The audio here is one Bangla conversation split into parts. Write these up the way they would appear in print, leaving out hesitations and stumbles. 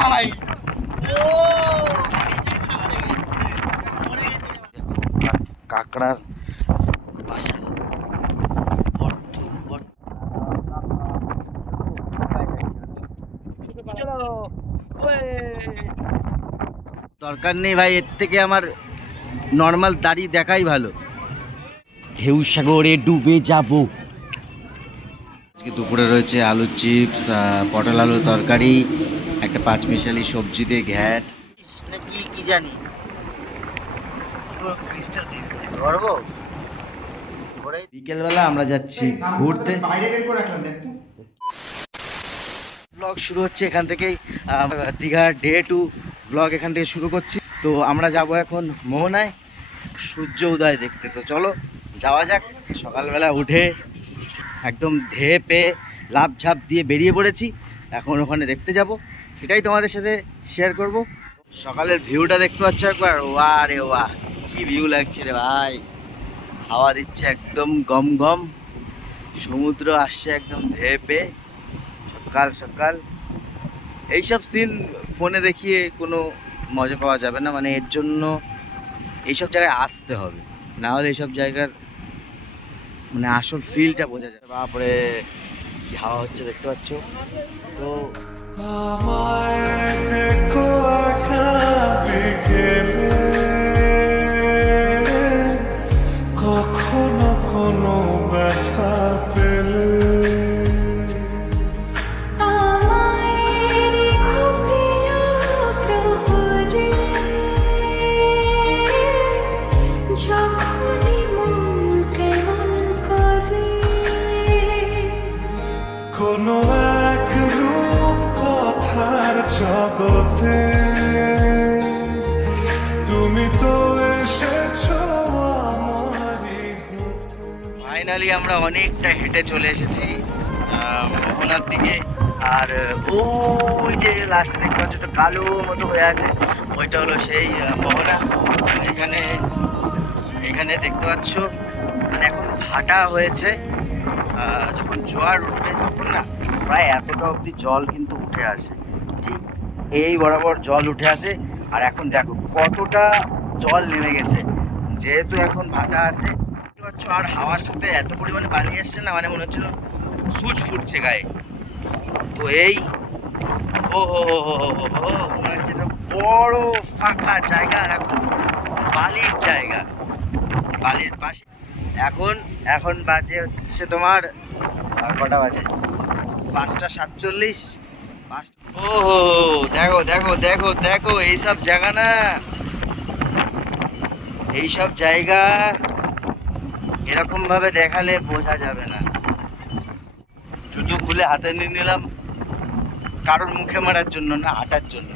ভাই কাঁকড়ার বাসা দরকার নেই ভাই, এর থেকে আমার নর্মাল দাঁড়িয়ে দেখাই ভালো। ঢেউ সাগরে ডুবে যাব। আজকে দুপুরে রয়েছে আলুর চিপস, পটল আলুর তরকারি, একটা পাঁচমিশালি সবজি দিয়ে ঘ্যাট কি কি জানি ধরবো। বিকেলবেলা আমরা যাচ্ছি ঘুরতে। ব্লগ শুরু হচ্ছে এখান থেকেই, দীঘার ডে 2 ব্লগ এখান থেকে শুরু করছি। তো আমরা যাব এখন মোহনায় সূর্য উদয় দেখতে। তো চলো যাওয়া যাক। সকালবেলা উঠে একদম ধেয়ে পেয়ে লাফ ঝাঁপ দিয়ে বেরিয়ে পড়েছি, এখন ওখানে দেখতে যাব, সেটাই তোমাদের সাথে শেয়ার করব। সকালের ভিউটা দেখতে পাচ্ছ একবার, ওয়া রে ওয়া, কি ভিউ লাগছে রে ভাই। হাওয়া দিচ্ছে একদম গম গম, সমুদ্র আসছে একদম ধেয়ে পেয়ে সকাল সকাল। এইসব সিন ফোনে দেখিয়ে কোনো মজা পাওয়া যাবে না, মানে এর জন্য এইসব জায়গায় আসতে হবে, না হলে এইসব জায়গার মানে আসল ফিলটা বোঝা যাবে। বাপরে কি হাওয়া হচ্ছে দেখতে পাচ্ছ। তো কখনো কোনো ব্যথা পেলে কোনো এক রূপ কথার জগতে তুমি তো এসেছো আমারই হতে। ফাইনালি আমরা অনেকটা হেঁটে চলে এসেছি মোহনার দিকে। আর ওই যে লাস্টে দেখতে পাচ্ছ একটা কালো মতো হয়ে আছে, ওইটা হলো সেই মোহনা। এখানে এখানে দেখতে পাচ্ছ মানে এখন ভাটা হয়েছে, যখন জোয়ার উঠবে তখন না প্রায় এতটা অবধি জল কিন্তু উঠে আসে, ঠিক এই বরাবর জল উঠে আসে। আর এখন দেখো কতটা জল নেমে গেছে, যেহেতু এখন ভাটা আছে দেখতে পাচ্ছ। আর হাওয়ার সাথে এত পরিমাণে বালি আসছে না, মানে মনে হচ্ছিল সূচ ফুটছে গায়ে। তো এই ও হো হো হো হো হো মনে হচ্ছে একটা বড় ফাঁকা জায়গা, দেখো বালির জায়গা, বালির পাশে। এখন এখন বাজে হচ্ছে তোমার কটা বাজে, 5:47। ও হো, দেখো দেখো দেখো দেখো এইসব জায়গা না, এইসব জায়গা এরকম ভাবে দেখালে বোঝা যাবে না। জুতো খুলে হাতে নিয়ে নিলাম, কারোর মুখে মারার জন্য না, হাঁটার জন্য।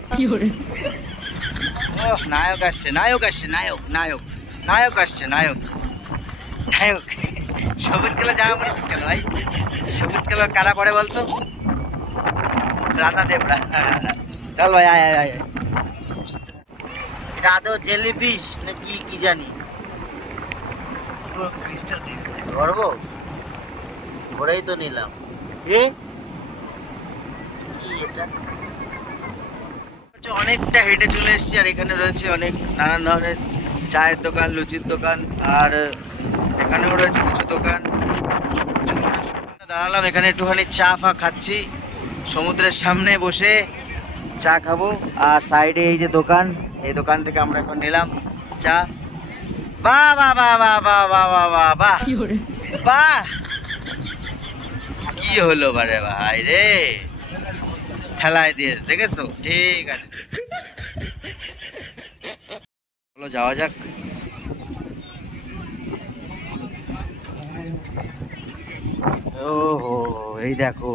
ও নায়ক আসছে, নায়ক আসছে, নায়ক নায়ক নায়ক আসছে, নায়ক নায়ক। সবুজ কালার জামা পড়েছিস কেন ভাই? সবুজ কালার কারা পড়ে বলতো? রানা দেবরা। চল ভাই আয় আয় আয়। এটা আদৌ জেলিফিশ নাকি কি জানি, ধরবো, ধরেই তো নিলাম। এটা অনেকটা হেঁটে চলে এসেছি, আর এখানে রয়েছে অনেক নানান ধরনের চায়ের দোকান, লুচির দোকান, আর এখানেও রয়েছে কিছু দোকান। দাঁড়ালাম এখানে একটুখানি চা ফা খাচ্ছি, সমুদ্রের সামনে বসে চা খাবো। আর সাইডে এই যে দোকান, এই দোকান থেকে আমরা এখন নিলাম চা। বাহ বাহ বাহ বাহ বাহ বাহ বাহ বাহ বাহ বাহ, কি হলো বারে ভাই রে, খেলায় দিয়েছ দেখেছো? ঠিক আছে চলো যাওয়া যাক। ও হো, এই দেখো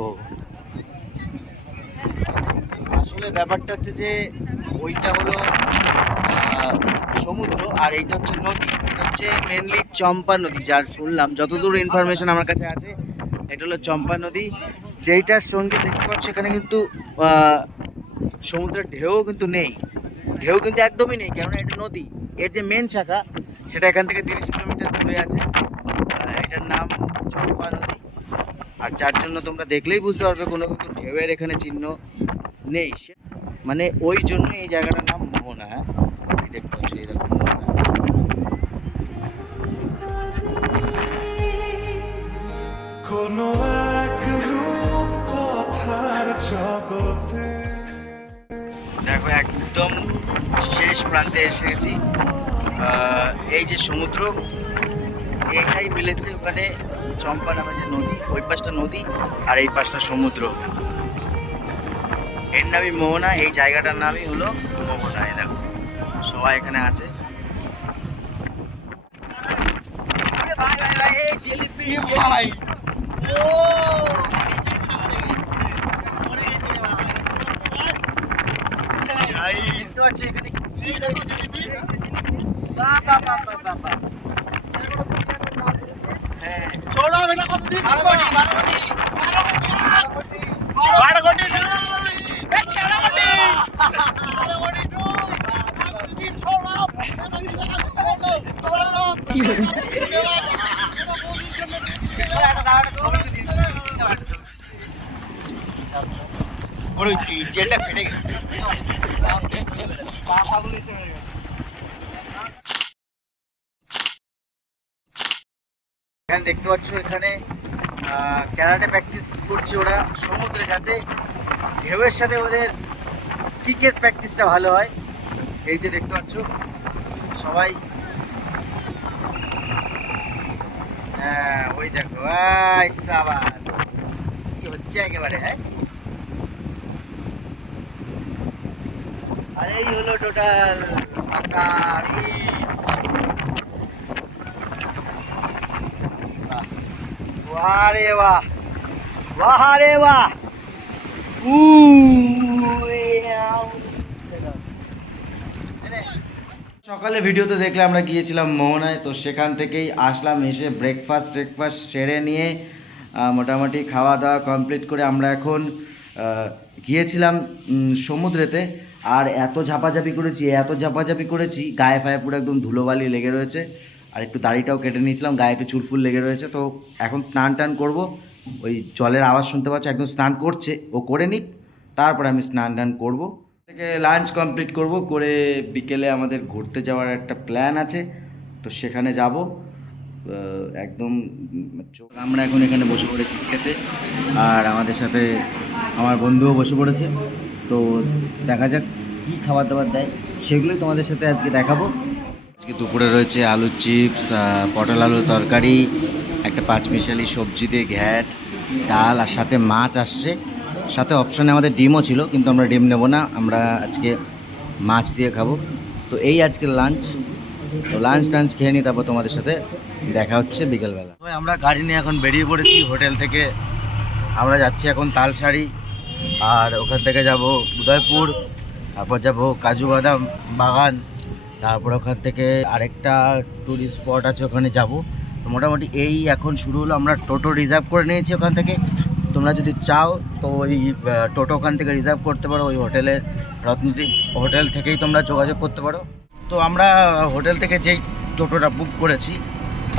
আসলে ব্যাপারটা হচ্ছে যে ওইটা হলো সমুদ্র, আর এইটা হচ্ছে নদী। এটা হচ্ছে মেনলি চম্পা নদী, যার শুনলাম যতদূর ইনফরমেশন আমার কাছে আছে, এটা হলো চম্পা নদী। যেইটার সঙ্গে দেখতে পাচ্ছ এখানে কিন্তু সমুদ্রের ঢেউ কিন্তু নেই, ঢেউ কিন্তু একদমই নেই, কেননা এটা নদী। এর যে মেন শাখা সেটা এখান থেকে 30 কিলোমিটার দূরে আছে, এটার নাম চম্পা নদী। আর যার জন্য তোমরা দেখলেই বুঝতে পারবে কোনো কিন্তু ঢেউয়ের এখানে চিহ্ন নেই। মানে ওই জন্য এই জায়গাটার নাম মোহনা। হ্যাঁ, এই দেখতে পাচ্ছ, এই দেখো মোহনা। কোনো এক রূপ কথার জগতে। দেখো একদম শেষ প্রান্তে এসে গেছি। এই যে সমুদ্র, এইটাই মিলেছে ওখানে চম্পা নামে যে নদী, ওই পাশটা নদী আর এই পাশটা সমুদ্র। এর নামই মোহনা, এই জায়গাটার নামই হলো মোহনা। এই দেখো সবাই এখানে আছে। দেখতে পাচ্ছি এখানে কি বাহ বাহ বাহ বাহ বাহ বাহ। হ্যাঁ জেলটা ফেটে গেছে। এখানে দেখতে পাচ্ছ, এখানে ক্যারাটে প্র্যাকটিস করছে ওরা সমুদ্রে, যাতে ঢেউয়ের সাথে ওদের ক্রিকেট প্র্যাকটিসটা ভালো হয়। এই যে দেখতে পাচ্ছ সবাই, হ্যাঁ ওই দেখো সাবাস, কি হচ্ছে একেবারে। হ্যাঁ, আর এই হলো টোটাল ফাঁকা বাহ রে বাহ, বাহ রে বাহ। সকালে ভিডিওতে দেখলে আমরা গিয়েছিলাম মোহনায়, তো সেখান থেকেই আসলাম, এসে ব্রেকফাস্ট সেরে নিয়ে মোটামুটি খাওয়া দাওয়া কমপ্লিট করে আমরা এখন গিয়েছিলাম সমুদ্রেতে। আর এত ঝাপাঝাপি করেছি গায়ে ফায়ে পুরো একদম ধুলোবালি লেগে রয়েছে। আর একটু দাড়িটাও কেটে নিয়েছিলাম, গায়ে একটু চুলফুল লেগে রয়েছে। তো এখন স্নান টান করবো, ওই জলের আওয়াজ শুনতে পাচ্ছ, একদম স্নান করছে, ও করে নিক, তারপরে আমি স্নান টান করবো, থেকে লাঞ্চ কমপ্লিট করব, করে বিকেলে আমাদের ঘুরতে যাওয়ার একটা প্ল্যান আছে, তো সেখানে যাব। একদম আমরা এখন এখানে বসে পড়েছি খেতে, আর আমাদের সাথে আমার বন্ধুও বসে পড়েছে। তো দেখা যাক কী খাবার দাবার দেয়, সেগুলোই তোমাদের সাথে আজকে দেখাবো। আজকে দুপুরে রয়েছে আলুর চিপস, পটল আলুর তরকারি, একটা পাঁচমিশালি সবজি দিয়ে ঘ্যাট, ডাল, আর সাথে মাছ আসছে। সাথে অপশানে আমাদের ডিমও ছিল, কিন্তু আমরা ডিম নেব না, আমরা আজকে মাছ দিয়ে খাবো। তো এই আজকের লাঞ্চ। তো লাঞ্চ টাঞ্চ খেয়ে নিই, তারপর তোমাদের সাথে দেখা হচ্ছে বিকেলবেলা। আমরা গাড়ি নিয়ে এখন বেরিয়ে পড়েছি হোটেল থেকে। আমরা যাচ্ছি এখন তালসারি, আর ওখান থেকে যাব উদয়পুর, তারপর যাব কাজু বাদাম বাগান, তারপর ওখান থেকে আরেকটা টুরিস্ট স্পট আছে, ওখানে যাব। তো মোটামুটি এই এখন শুরু হলো। আমরা টোটো রিজার্ভ করে নিয়েছি ওখান থেকে। তোমরা যদি চাও তো ওই টোটো ওখান থেকে রিজার্ভ করতে পারো, ওই হোটেলের রত্নদ্বীপ হোটেল থেকেই তোমরা যোগাযোগ করতে পারো। তো আমরা হোটেল থেকে যেই টোটোটা বুক করেছি,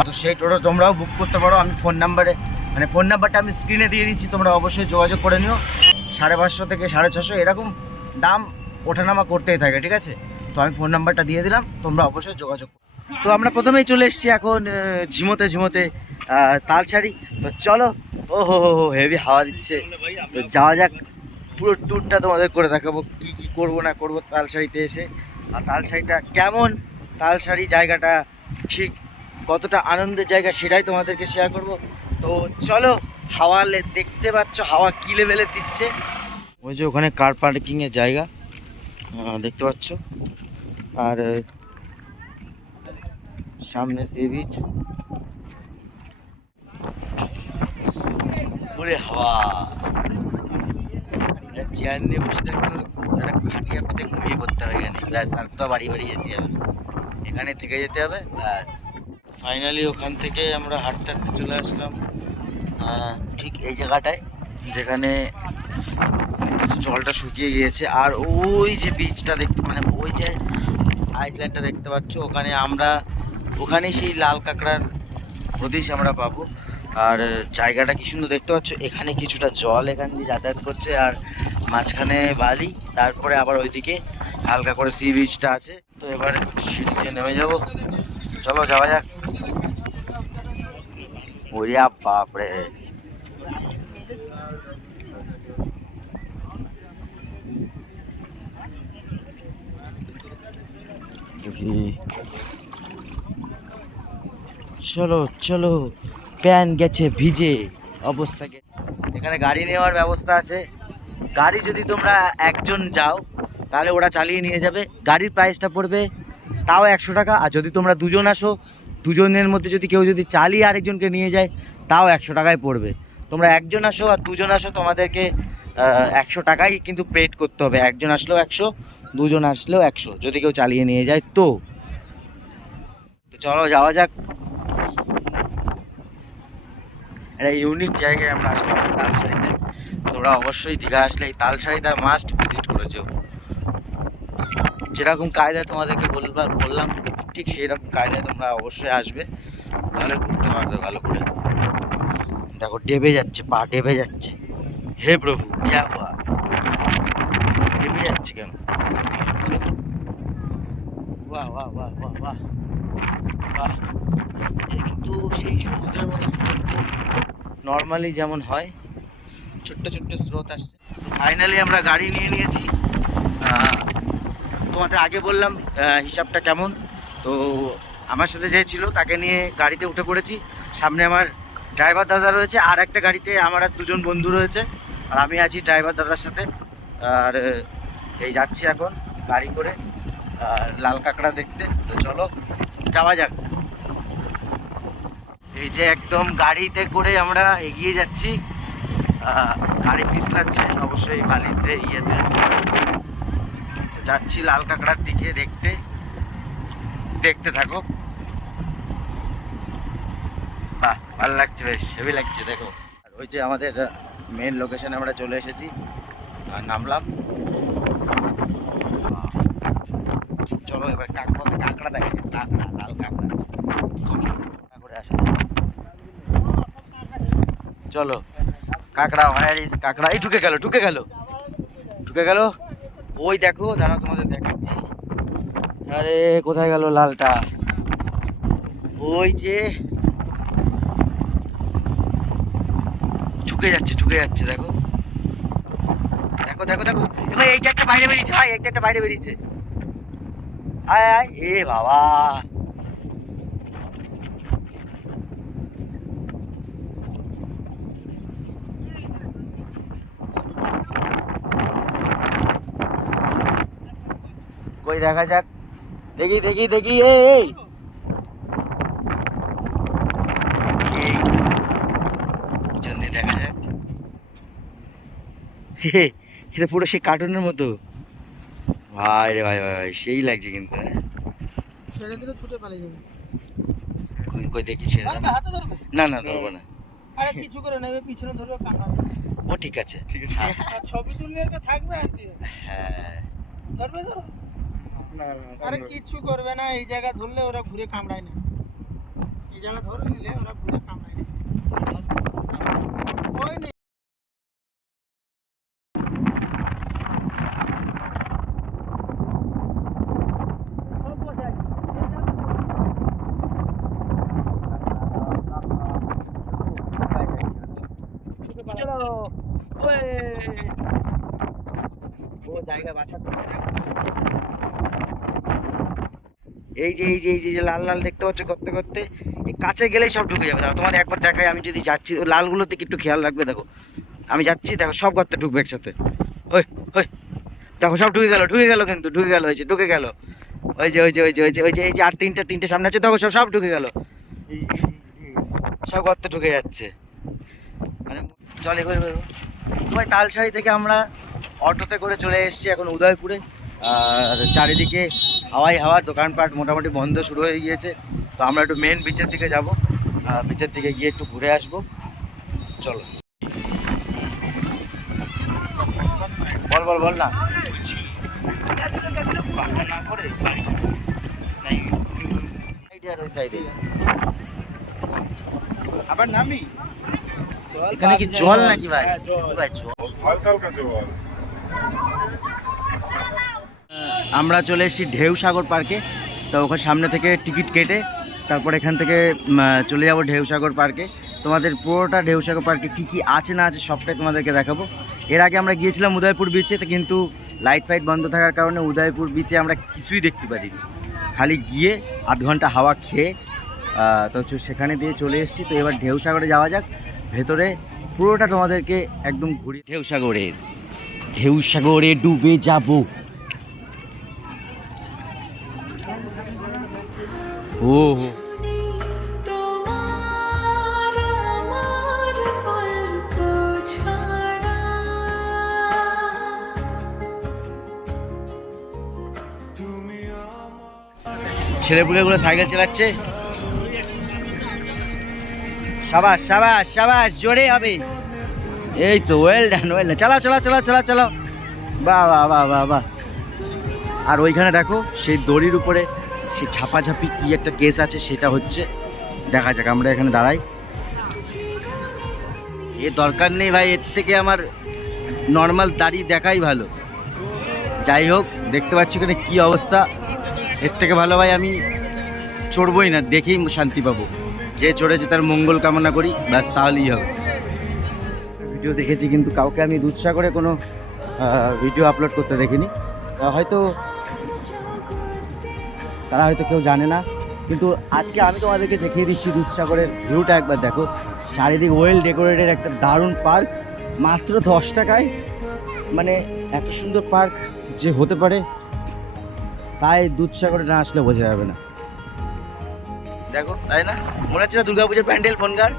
তো সেই টোটো তোমরাও বুক করতে পারো। আমি ফোন নাম্বারটা আমি স্ক্রিনে দিয়ে দিচ্ছি, তোমরা অবশ্যই যোগাযোগ করে নিও। 550 থেকে 650 এরকম দাম ওঠানামা করতেই থাকে, ঠিক আছে? তো আমি ফোন নাম্বারটা দিয়ে দিলাম, তোমরা অবশ্যই যোগাযোগ করো। তো আমরা প্রথমেই চলে এসেছি এখন ঝিমোতে তালসারি। তো চলো, ও হো হেভি হাওয়া দিচ্ছে, তো যাওয়া যাক। পুরো ট্যুরটা তোমাদের করে দেখাবো, কি কি করবো না করবো তালসারিতে এসে, আর তালসারিটা কেমন, তালসারি জায়গাটা ঠিক কতটা আনন্দের জায়গা সেটাই তোমাদেরকে শেয়ার করব। তো চলো, হাওয়া দেখতে পাচ্ছ হাওয়া কী লেভেলে দিচ্ছে। ওই যে ওখানে কার পার্কিংয়ের জায়গা দেখতে পাচ্ছ, আর সামনে সি বিচ। ওরে হাওয়া, চেয়ার নিয়ে বসে থাকতে একটা খাটিয়া পেতে ঘুমিয়ে পড়তে হবে এখানে, ব্যাস। আর কোথাও বাড়ি যেতে হবে না, এখানে থেকে যেতে হবে, ব্যাস। ফাইনালি ওখান থেকে আমরা হাঁটতে চলে আসলাম ঠিক এই জায়গাটায়, যেখানে জলটা শুকিয়ে গিয়েছে। আর ওই যে বিচটা দেখতে, মানে ওই যে আইল্যান্ডটা দেখতে পাচ্ছ, ওখানেই সেই লাল কাঁকড়ার হদিশ আমরা পাবো। আর জায়গাটা কি সুন্দর দেখতে পাচ্ছ, এখানে কিছুটা জল এখান দিয়ে যাতায়াত করছে, আর মাঝখানে বালি, তারপরে আবার ওইদিকে হালকা করে সি বিচটা আছে। তো এবারে সিঁড়ি দিয়ে নেমে যাবো, চলো যাওয়া যাক। ওরিয়া বাপরে, চলো চলো, প্যান গেছে ভিজে অবস্থাকে। এখানে গাড়ি নেওয়ার ব্যবস্থা আছে। গাড়ি যদি তোমরা একজন যাও তাহলে ওরা চালিয়ে নিয়ে যাবে, গাড়ির প্রাইসটা পড়বে তাও 100 টাকা। আর যদি তোমরা দুজন আসো, দুজনের মধ্যে যদি কেউ যদি চালিয়ে আরেকজনকে নিয়ে যায় তাও 100 টাকায় পড়বে। তোমরা একজন আসো আর দুজন আসো, তোমাদেরকে 100 টাকাই কিন্তু পেড করতে হবে। একজন আসলেও 100, দুজন আসলেও 100 যদি কেউ চালিয়ে নিয়ে যায়। তো চলো যাওয়া যাক। একটা ইউনিক জায়গায় আমরা আসলাম, তালসারিতে। তোমরা অবশ্যই দীঘা আসলে এই তালসারিটা মাস্ট ভিজিট করেছো। যেরকম কায়দায় তোমাদেরকে বললাম, ঠিক সেই রকম কায়দায় তোমরা অবশ্যই আসবে, তাহলে ঘুরতে পারবে ভালো করে। দেখো ডেবে যাচ্ছে, পা ডেবে যাচ্ছে। হে প্রভু, ক্যা হুয়া, ডেবে যাচ্ছে কেন? বাহ বাহ বাহ বাহ বাহ বাহ, এটা কিন্তু সেই সমুদ্রের মতো স্রোত, নর্মালি যেমন হয় ছোট্ট ছোট্ট স্রোত আসছে। তো ফাইনালি আমরা গাড়ি নিয়ে নিয়েছি। তোমাদের আগে বললাম হিসাবটা কেমন। তো আমার সাথে যে ছিল তাকে নিয়ে গাড়িতে উঠে পড়েছি। সামনে আমার ড্রাইভার দাদা রয়েছে, আর একটা গাড়িতে আমার আর দুজন বন্ধু রয়েছে, আর আমি আছি ড্রাইভার দাদার সাথে। আর এই যাচ্ছি এখন গাড়ি করে লাল কাঁকড়া দেখতে। তো চলো যাওয়া যাক। এই যে একদম গাড়িতে করে আমরা এগিয়ে যাচ্ছি, গাড়ি পিছলাচ্ছে অবশ্যই বালিতে ইয়েতে। যাচ্ছি লাল কাঁকড়ার দিকে দেখতে, দেখতে থাকো। বাহ, ভালো লাগছে, বেশ হেভি লাগছে। দেখো আর ওই যে আমাদের মেন লোকেশনে আমরা চলে এসেছি, আর নামলাম। চলো এবার কাঁকড়া দেখা যায়, কাঁকড়া, লাল কাঁকড়া করে আসা যায়। চলো কাঁকড়া, হায়ারিস কাঁকড়া। এই ঢুকে গেল, ঢুকে গেল, ঢুকে গেল। ওই দেখো, দাঁড়াও তোমাদের দেখাচ্ছি। আরে কোথায় গেল লালটা? ওই যে ঢুকে যাচ্ছে, ঢুকে যাচ্ছে। দেখো দেখো দেখো দেখো, এবার এইটা একটা বাইরে বেরিয়েছে ভাই, এইটা একটা বাইরে বেরিয়েছে। আয় আয়, এ বাবা, কই দেখা যাক, দেখি দেখি দেখি। এই জন্য দেখা যাক। এটা পুরো সেই কার্টুনের মতো। ভাই রে ভাই, ভাই ভাই, সেই লাগছে কিন্তু। ছেড়ে দিলে ছুটে পালিয়ে যাবে। কই কই দেখি, ছেড়ে দাও। হাতে ধরবে? না না, ধরবো না। আরে কিছু করে নেবে, পিছনে ধরবে, কামড়াবে। ও ঠিক আছে, ঠিক আছে। আর ছবি তুললে একটা থাকবে আর কি। হ্যাঁ, ধরবে ধরো। আরে কিছু করবে না, এই জায়গা ধরলে ওরা ঘুরে কামড়ায় না। এই জায়গা ধরে নিলে ওরা ঘুরে কামড়ায় না। ওই নে। চলো ওয়ে, ও জায়গা বাছাতে হচ্ছে। এই যে এই যে এই যে লাল লাল দেখতে পাচ্ছ, করতে করতে এই কাছে গেলেই সব ঢুকে যাবে। দেখো তোমাদের একবার দেখাই, আমি যদি যাচ্ছি লালগুলোর দিকে একটু খেয়াল রাখবে। দেখো আমি যাচ্ছি, দেখো সব গর্তে ঢুকবে একসাথে। ওই ওই দেখো সব ঢুকে গেল, ঢুকে গেল, কিন্তু ঢুকে গেল, ওই যে ঢুকে গেল। ওই যে ওই যে ওই যে ওই যে ওই যে এই যে আর তিনটে সামনে আছে, দেখো সব সব ঢুকে গেল, সব গর্তে ঢুকে যাচ্ছে। মানে চলে ওই তালসারি থেকে আমরা অটোতে করে চলে এসেছি এখন উদয়পুরে। আর চারিদিকে হাওয়াই হাওয়া, দোকানপাট মোটামুটি বন্ধ শুরু হয়ে গিয়েছে। তো আমরা একটু মেন বিচের দিকে যাব, বিচের দিকে গিয়ে একটু ঘুরে আসবো। চলো বল বল বল না। ওই সাইডে আবার নামি। এখানে কি জল নাকি ভাই? ভাই জল হালকা হালকা জল। আমরা চলে এসেছি ঢেউসাগর পার্কে। তো ওখানে সামনে থেকে টিকিট কেটে তারপর এখান থেকে চলে যাব ঢেউসাগর পার্কে। তোমাদের পুরোটা ঢেউসাগর পার্কে কী কী আছে না আছে সবটাই তোমাদেরকে দেখাবো। এর আগে আমরা গিয়েছিলাম উদয়পুর বিচে, তো কিন্তু লাইট ফাইট বন্ধ থাকার কারণে উদয়পুর বিচে আমরা কিছুই দেখতে পারিনি, খালি গিয়ে আধ ঘন্টা হাওয়া খেয়ে তো সেখানে দিয়ে চলে এসেছি। তো এবার ঢেউসাগরে যাওয়া যাক, ভেতরে পুরোটা তোমাদেরকে একদম ঘুরিয়ে ঢেউসাগরে ডুবে যাব। ও ছেলেপুলেগুলো সাইকেল চালাচ্ছে, সাবাস সাবাস সাবাস, জোরে হবে। এই তো ওয়েল ডান ওয়েল ডান, চালাও চালাও চালাও চালাও চালাও, বাহ বাহ বাহ বাহ বাহ। আর ওইখানে দেখো সেই দড়ির উপরে সেই ঝাপাঝাপি কি একটা কেস আছে, সেটা হচ্ছে, দেখা যাক। আমরা এখানে দাঁড়াই, এ দরকার নেই ভাই, এর থেকে আমার নর্মাল দাঁড়িয়ে দেখাই ভালো। যাই হোক, দেখতে পাচ্ছি এখানে কী অবস্থা, এর থেকে ভালো ভাই আমি চড়বই না, দেখেই শান্তি পাবো। যে চড়েছে তার মঙ্গল কামনা করি, ব্যাস তাহলেই হবে। ভিডিও দেখেছি কিন্তু কাউকে আমি দুধসাগরে কোনো ভিডিও আপলোড করতে দেখিনি, হয়তো তারা হয়তো কেউ জানে না, কিন্তু আজকে আমি তোমাদেরকে দেখিয়ে দিচ্ছি দুধসাগরের ভিউটা। একবার দেখো, চারিদিক ওয়েল ডেকোরেটেড একটা দারুণ পার্ক, মাত্র 10 টাকায়। মানে এত সুন্দর পার্ক যে হতে পারে, তাই দুধসাগরে না আসলে বোঝা যাবে না। দেখো, তাই না? মনে হচ্ছে না দুর্গাপুজোর প্যান্ডেল বনগার?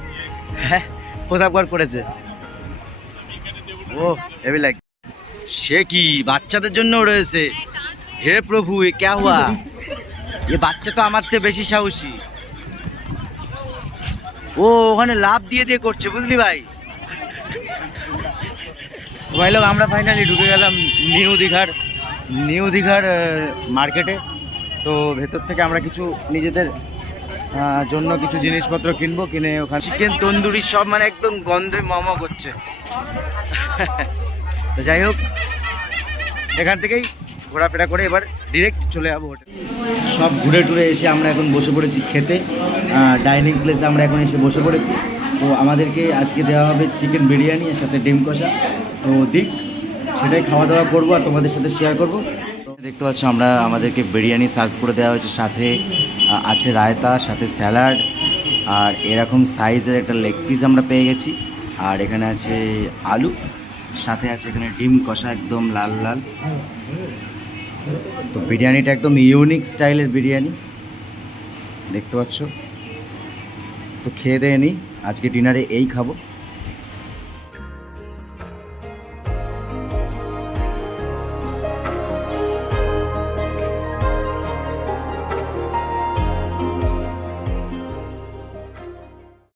হ্যাঁ, প্রতাপগড় করেছে। ও হেভি লাগছে। সে কি বাচ্চাদের জন্য রয়েছে? হে প্রভু, এ ক্যা হুয়া? এ বাচ্চা তো আমার থেকে বেশি সাহসী। ও ওখানে লাভ দিয়ে দিয়ে করছে, বুঝলি ভাই? ভাই লোক, আমরা ফাইনালি ঢুকে গেলাম নিউ দীঘার মার্কেটে। তো ভেতর থেকে আমরা কিছু নিজেদের জন্য কিছু জিনিসপত্র কিনবো, কিনে ওখানে চিকেন তন্দুরি সব, মানে একদম গন্ধে মমো করছে। তো যাই হোক, এখান থেকেই ঘোরাফেরা করে এবার ডিরেক্ট চলে যাবো হোটেল। সব ঘুরে টুরে এসে আমরা এখন বসে পড়েছি খেতে, ডাইনিং প্লেসে আমরা এখন এসে বসে পড়েছি। তো আমাদেরকে আজকে দেওয়া হবে চিকেন বিরিয়ানি, এর সাথে ডিম কষা। তো সেটাই খাওয়া দাওয়া করবো আর তোমাদের সাথে শেয়ার করবো। দেখতে পাচ্ছ আমাদেরকে বিরিয়ানি সার্ভ করে দেওয়া হয়েছে, সাথে আছে রায়তা, সাথে স্যালাড, আর এরকম সাইজের একটা লেগ পিস আমরা পেয়ে গেছি। আর এখানে আছে আলু, সাথে আছে এখানে ডিম কষা, একদম লাল লাল। তো বিরিয়ানিটা একদম ইউনিক স্টাইলের বিরিয়ানি, দেখতে পাচ্ছ। তো খেয়ে দিয়ে নিই, আজকে ডিনারে এই খাবো।